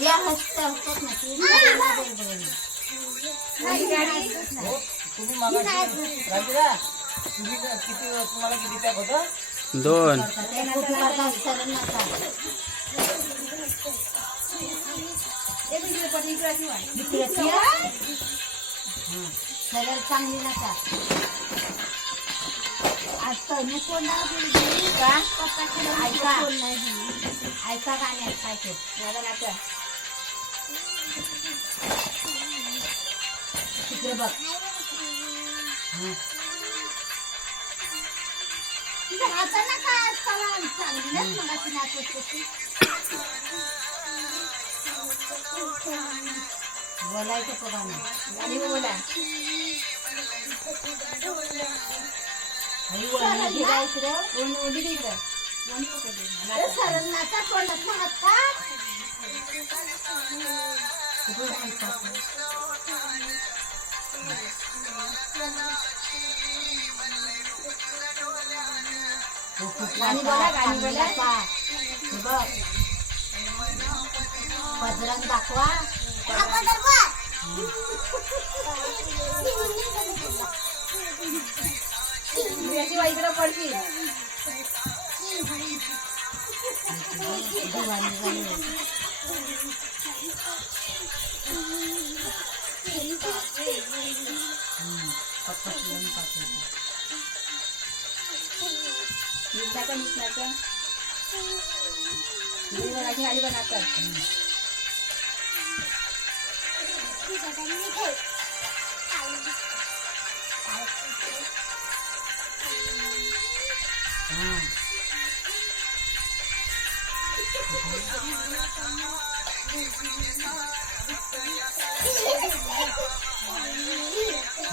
या हसता होत ना तुम्ही मागाशी राजूला तुम्ही किती तुम्हाला किती पॅक होतं 2 सरळ चांगली नका आता कोण ऐका ऐका गाण्यात काय ते माझा नाचा तिकडे बघ हाताना काय चांगली मगाशी नाचत होती बोलायचं का गाणं आणि बोला सरन्नाचा तोंडात नाहात का पदरंग दाखवा इकडं पडतील गाडी बनवतात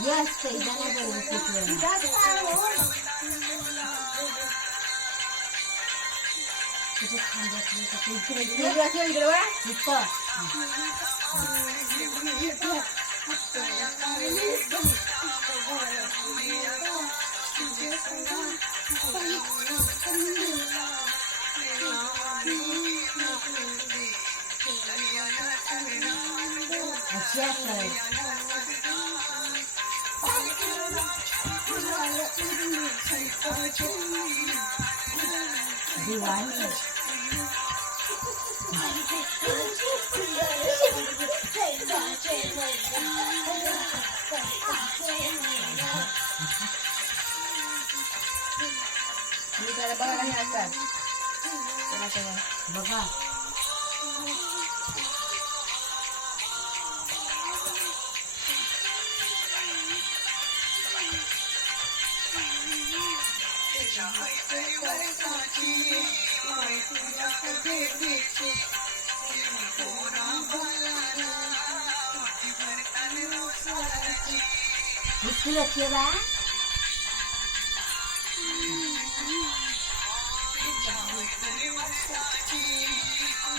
Yes, kailangan ba yung picture? Diwali बघा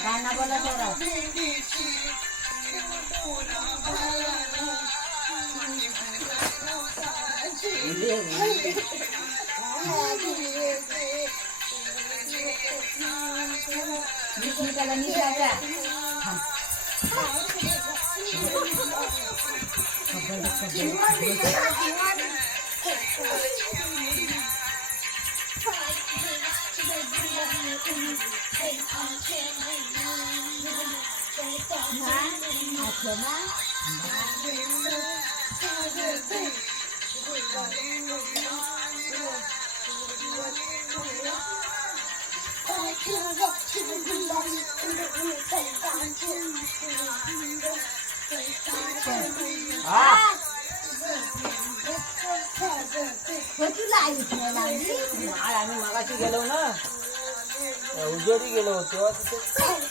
गाना बोला जरा त्याला निघायचा आम्ही मागाशी गेलो ना उजेडी गेलो तेव्हा तिथे